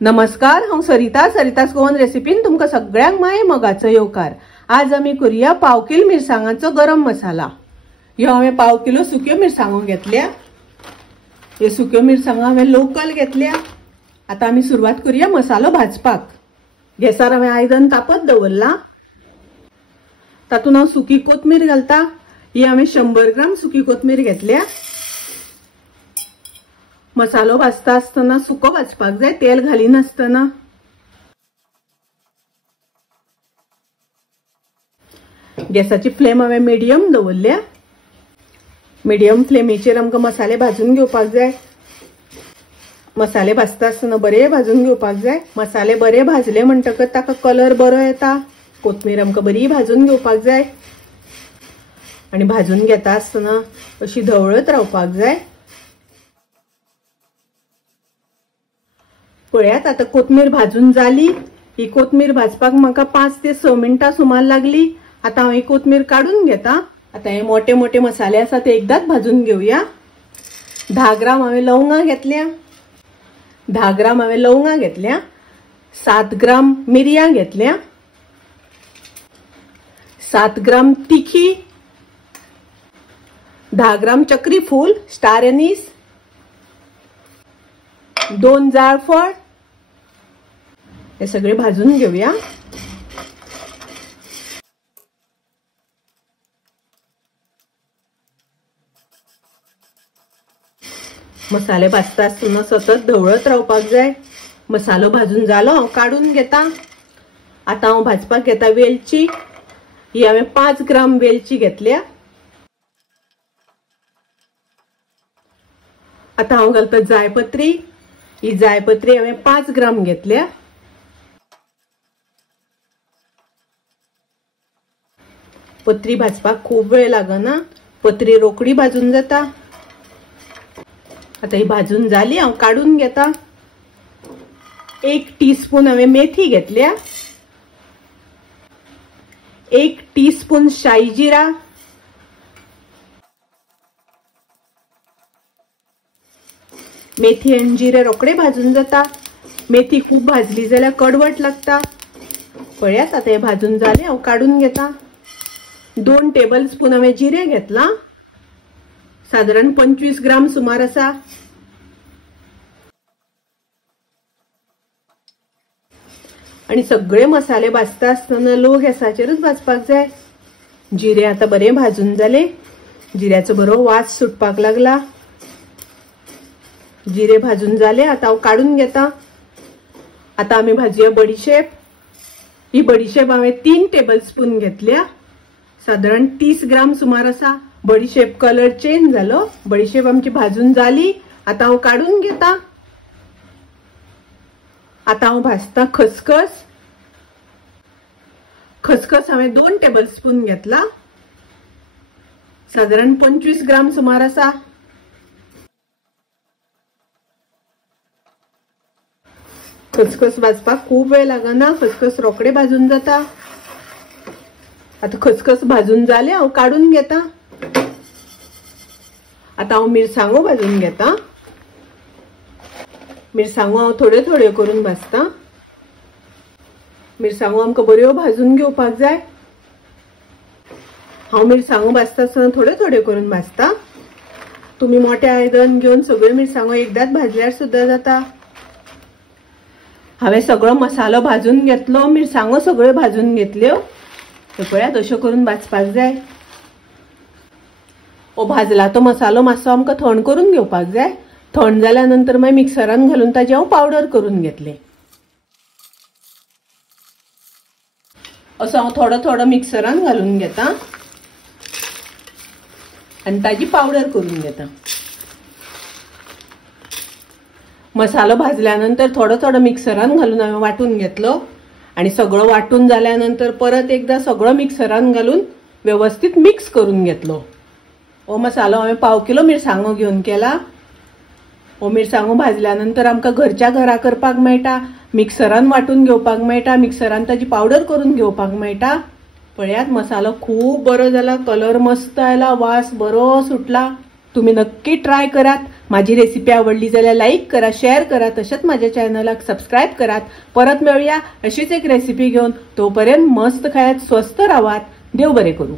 नमस्कार, हांव सरितास गोवन रेसिपीन तुमकां सगळ्यांक माये मोगाचो येवकार। आज आमी करूया पाव किलो मिरसांगांचो गरम मसाला। ह्यो हांवें पाव किलो सुक्यो मिरसांगो घेतल्या। हे सुक्यो मिरसांगो हांवें लोकल घेतल्या। आता आमी सुरवात करूया मसालो भाजपाक। गॅसार हांवें आयदन तापत दवरला। तातूंत हांव सुकी कोथमीर घालता। ही हांवें 100 ग्राम सुकी कोथमीर घेतल्या। मसालो भाजता आसतना सुको भाजपाक जाय, तेल घालिनासतना। गॅसाची फ्लेम हांवें मिडियम दवरल्या। मिडियम फ्लेमीचेर आमकां मसाले भाजून घेवपाक जाय। मसाले भाजता आसतना बरे भाजून घेवपाक जाय। मसाले बरे भाजले म्हणटकच ताका कलर बरो येता। कोथमीर आमकां बरी भाजून घेवपाक जाय आनी भाजून घेता आसतना अशी धवळत रावपाक जाय। पळयात, आता कोथमीर भाजून जाली। ही कोथमीर भाजपाक म्हाका 5 ते 6 मिनिटां सुमार लागली। आता हांव ही कोथमीर काढून घेता। आता हे मोठे मोठे मसाले आसा ते एकदाच भाजून घेवया। 10 ग्राम हांवें लवंगां घेतल्या। 10 ग्राम हांवें लवंगां घेतल्या। 7 ग्राम मिरयां घेतल्या। 7 ग्राम तिखी। 10 ग्राम चक्री फूल स्टार एनीस। 2 जायफळ। हे सगळे भाजून घेऊया। मसाले भाजता आसतना सतत ढवळत रावपाक जाय। मसालो भाजून जालो, हांव काढून घेता। आता हांव भाजपाक घेता वेलची। ही हांवें 5 ग्राम वेलची घेतल्या। आता हांव घालता जायपत्री। ही जायपत्री हांवें 5 ग्राम घेतल्या। पत्री भाजपाक खूब वेळ लागना, पत्री रोकडी भाजून जाता। आता ही भाजून जाली, हांव काढून घेता। 1 टीस्पून हांवें मेथी घेतल्या। 1 टीस्पून शाई जिरा। मेथी आणि जिरे रोकडे भाजून जाता। मेथी खूप भाजली जाल्यार कडवट लागता। पळयात, आता हे भाजून जाले, हांव काढून घेता। 2 टेबलस्पून हांवें जिरे घेतला। साधारण 25 ग्राम सुमार आसा। आणि सगळे मसाले भाजता आसतना लो गॅसाचेरच भाजपाक जाय। जिरे आता बरे भाजून जाले। जिऱ्याचो बरो वास सुटपाक लागला। जिरे भाजून जाले, आता हांव काढून घेता। आता आमी भाजूया बडीशेप। ही बडीशेप हांवें 3 टेबलस्पून घेतल्या। साधारण 30 ग्राम सुमार आसा। बडीशेप कलर चेंज जालो। बडीशेप आमची भाजून जाली। आता हांव काढून घेता। आता हांव भाजता खसखस। खसखस हांवें 2 टेबलस्पून घेतला। साधारण 25 ग्राम सुमार आसा। खसखस भाजपाक खूब वेळ लागना, खसखस रोकडे भाजून जाता। आता खसखस भाजून जाले, हांव काढून घेता। आता हांव मिरसांगो भाजून घेता। मिरसांगो हांव थोड्यो थोड्यो करून भाजता। मिरसांगो आमकां बऱ्यो भाजून घेवपाक जाय। हांव मिरसांगो भाजता आसतना थोड्यो थोड्यो करून भाजता। तुम्ही मोठे आयदन घेवन सगळ्यो मिरसांगो एकदाच भाजल्यार सुद्दां जाता। हांवें सगळो मसालो भाजून घेतलो। मिरसांगो सगळ्यो भाजून घेतल्यो। पळयात, अश्यो करून भाजपाक जाय। भाजला तो मसालो मातसो आमकां थंड करून घेवपाक जाय। थंड जाल्या नंतर मागीर मिक्सरान घालून ताची हांव पावडर करून घेतले। असो हांव थोडो थोडो मिक्सरान घालून घेता आनी ताची पावडर करून घेता। मसालो भाजल्यानंतर थोडो थोडो मिक्सरान घालून हांवें वाटून घेतलो आणि सगळं वाटून झाल्यानंतर परत एकदा सगळं मिक्सरान घालून व्यवस्थित मिक्स करून घेतलो। हो मसालो हांवें पाव किलो मिरसांगो घेवन केला। हो मिरसांगो भाजल्यानंतर आमकां घरच्या घरा करपाक मेळटा। मिक्सरान वाटून घेवपाक मेळटा। मिक्सरान ताची पावडर करून घेवपाक मेळटा। पळयात, मसालो खूब बरो जाला। कलर मस्त आयला, वास बरो सुटला। तुम्ही नक्की ट्राय करात। माझी रेसिपी आवडली जाल्यार लाईक करा, शेअर करा, तसेच माझ्या चॅनलला सबस्क्राईब करा. परत मिळूया अशीच एक रेसिपी घेऊन. तोपर्यंत मस्त खायात, स्वस्त राहात. देव बरे करू.